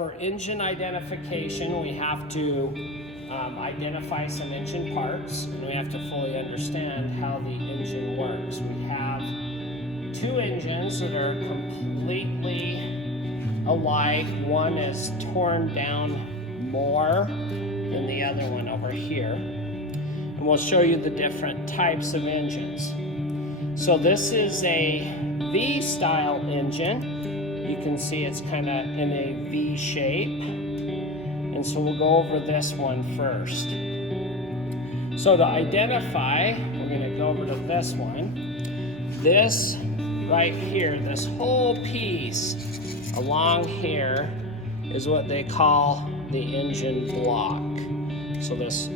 For engine identification, we have to identify some engine parts, and we have to fully understand how the engine works. We have two engines that are completely alike. One is torn down more than the other one over here. And we'll show you the different types of engines. So this is a V-style engine. You can see it's kind of in a V shape. And so we'll go over this one first. So to identify, we're going to go over to this one. This right here, this whole piece along here is what they call the engine block. So this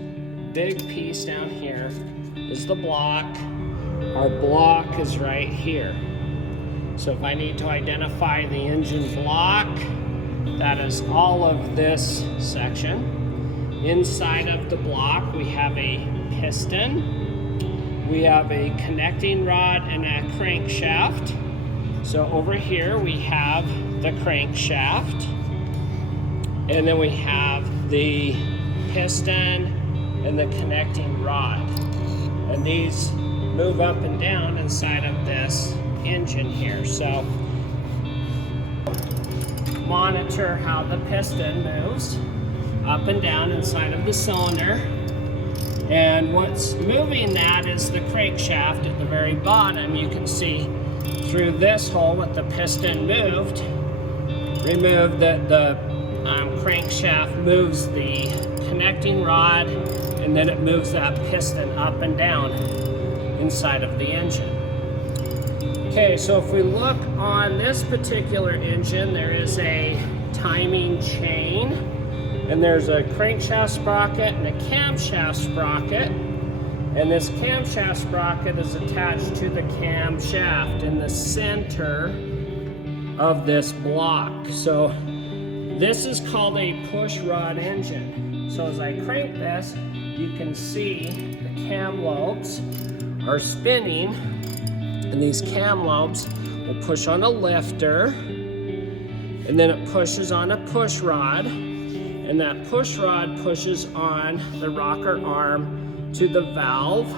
big piece down here is the block. Our block is right here. So if I need to identify the engine block, that is all of this section. Inside of the block, we have a piston, we have a connecting rod and a crankshaft. So over here we have the crankshaft, and then we have the piston and the connecting rod. And these move up and down inside of this engine here. So monitor how the piston moves up and down inside of the cylinder, and what's moving that is the crankshaft at the very bottom. You can see through this hole what the piston moved. Remove that the crankshaft moves the connecting rod, and then it moves that piston up and down inside of the engine. Okay, so if we look on this particular engine, there is a timing chain, and there's a crankshaft sprocket and a camshaft sprocket, and this camshaft sprocket is attached to the camshaft in the center of this block. So this is called a push rod engine. So as I crank this, you can see the cam lobes are spinning, and these cam lobes will push on a lifter, and then it pushes on a push rod, and that push rod pushes on the rocker arm to the valve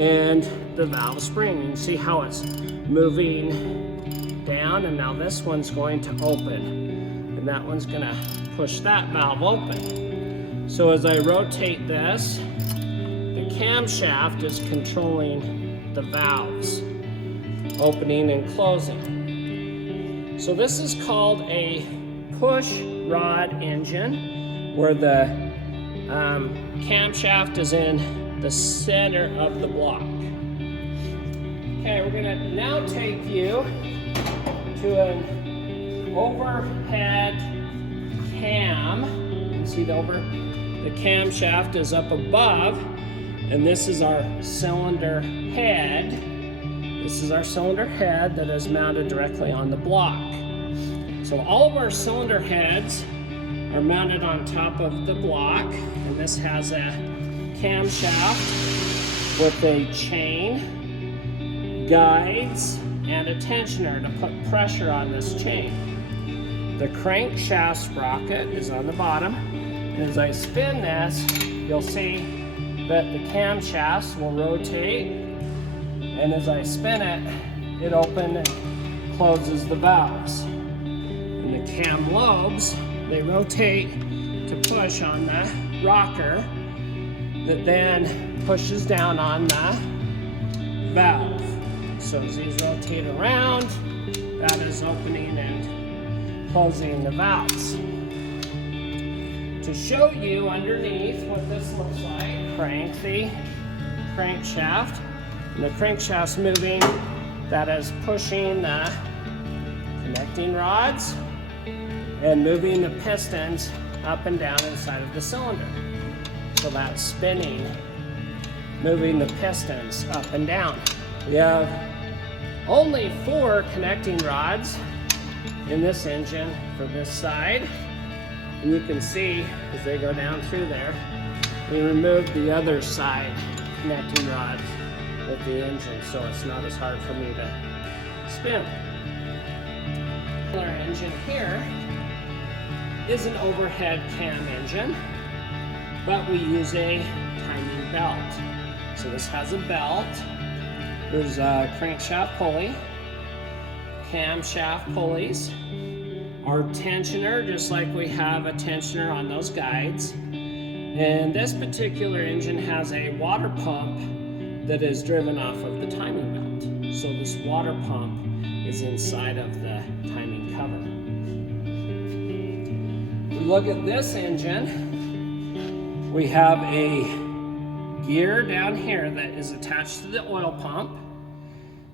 and the valve spring. You can see how it's moving down, and now this one's going to open, and that one's going to push that valve open. So as I rotate this, the camshaft is controlling the valves opening and closing. So this is called a push rod engine, where the camshaft is in the center of the block. Okay, we're going to now take you to an overhead cam. You can see the camshaft is up above, and this is our cylinder head. This is our cylinder head that is mounted directly on the block. So all of our cylinder heads are mounted on top of the block, and this has a camshaft with a chain, guides, and a tensioner to put pressure on this chain. The crankshaft sprocket is on the bottom, and as I spin this, you'll see that the camshafts will rotate, and as I spin it, it opens and closes the valves. And the cam lobes, they rotate to push on the rocker that then pushes down on the valve. So as these rotate around, that is opening and closing the valves. To show you underneath what this looks like, crank the crankshaft. And the crankshaft's moving, that is pushing the connecting rods and moving the pistons up and down inside of the cylinder. So that's spinning, moving the pistons up and down. We have only 4 connecting rods in this engine for this side. And you can see as they go down through there, we removed the other side connecting rods with the engine, so it's not as hard for me to spin. Our engine here is an overhead cam engine, but we use a timing belt. So this has a belt. There's a crankshaft pulley, camshaft pulleys, our tensioner, just like we have a tensioner on those guides. And this particular engine has a water pump that is driven off of the timing belt. So this water pump is inside of the timing cover. Look at this engine. We have a gear down here that is attached to the oil pump.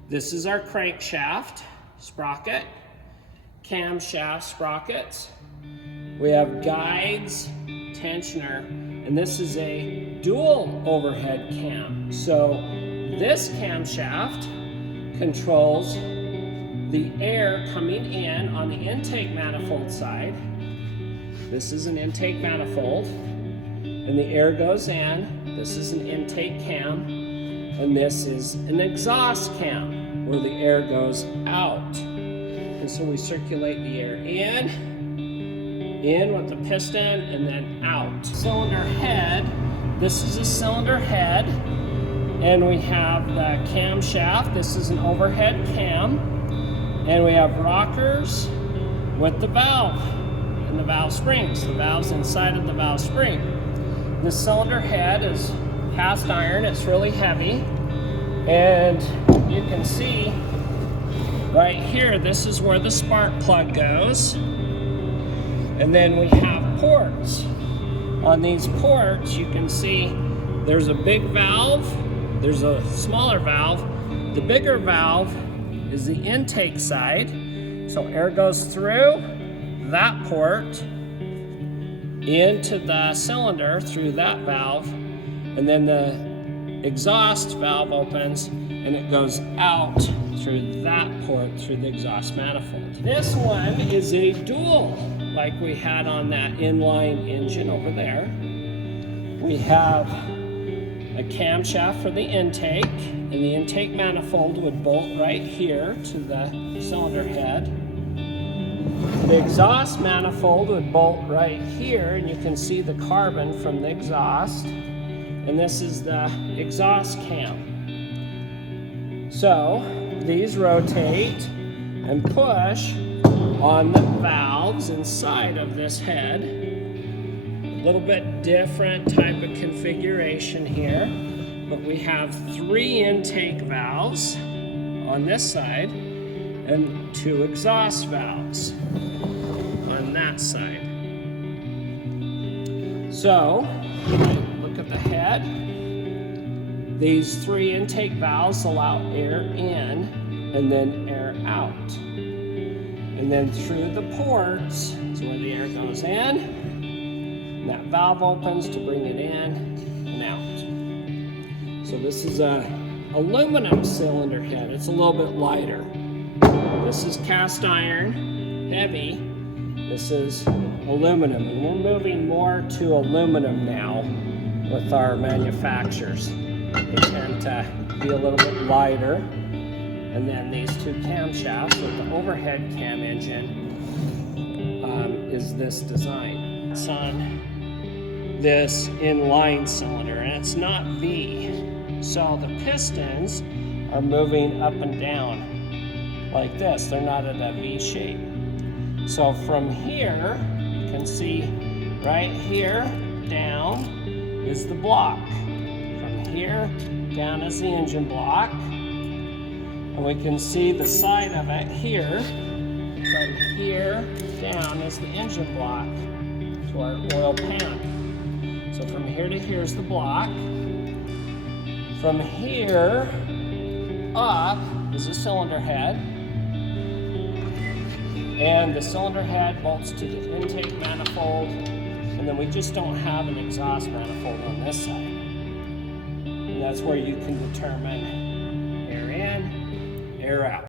This is our crankshaft sprocket, camshaft sprockets. We have guides, tensioner, and this is a dual overhead cam. So this camshaft controls the air coming in on the intake manifold side. This is an intake manifold, and the air goes in. This is an intake cam, and this is an exhaust cam where the air goes out. And so we circulate the air in with the piston, and then out. Cylinder head, this is a cylinder head, and we have the camshaft. This is an overhead cam, and we have rockers with the valve and the valve springs. The valve's inside of the valve spring. This cylinder head is cast iron. It's really heavy, and you can see right here, this is where the spark plug goes. And then we have ports. On these ports, you can see there's a big valve, there's a smaller valve. The bigger valve is the intake side. So air goes through that port into the cylinder through that valve, and then the exhaust valve opens and it goes out through that port through the exhaust manifold. This one is a dual, like we had on that inline engine over there. We have a camshaft for the intake, and the intake manifold would bolt right here to the cylinder head. The exhaust manifold would bolt right here, and you can see the carbon from the exhaust. And this is the exhaust cam. So these rotate and push on the valves inside of this head. A little bit different type of configuration here, but we have 3 intake valves on this side and 2 exhaust valves on that side. So look at the head. These 3 intake valves allow air in and then air out. And then through the ports is where the air goes in, and that valve opens to bring it in and out. So this is a aluminum cylinder head. It's a little bit lighter. This is cast iron, heavy. This is aluminum, and we're moving more to aluminum now with our manufacturers. They tend to be a little bit lighter. And then these 2 camshafts with the overhead cam engine is this design. It's on this inline cylinder, and it's not V. So the pistons are moving up and down like this. They're not at a V shape. So from here, you can see right here down is the block. From here down is the engine block. And we can see the side of it here. From here down is the engine block to our oil pan. So from here to here is the block. From here up is the cylinder head. And the cylinder head bolts to the intake manifold. And then we just don't have an exhaust manifold on this side. And that's where you can determine air in, air out.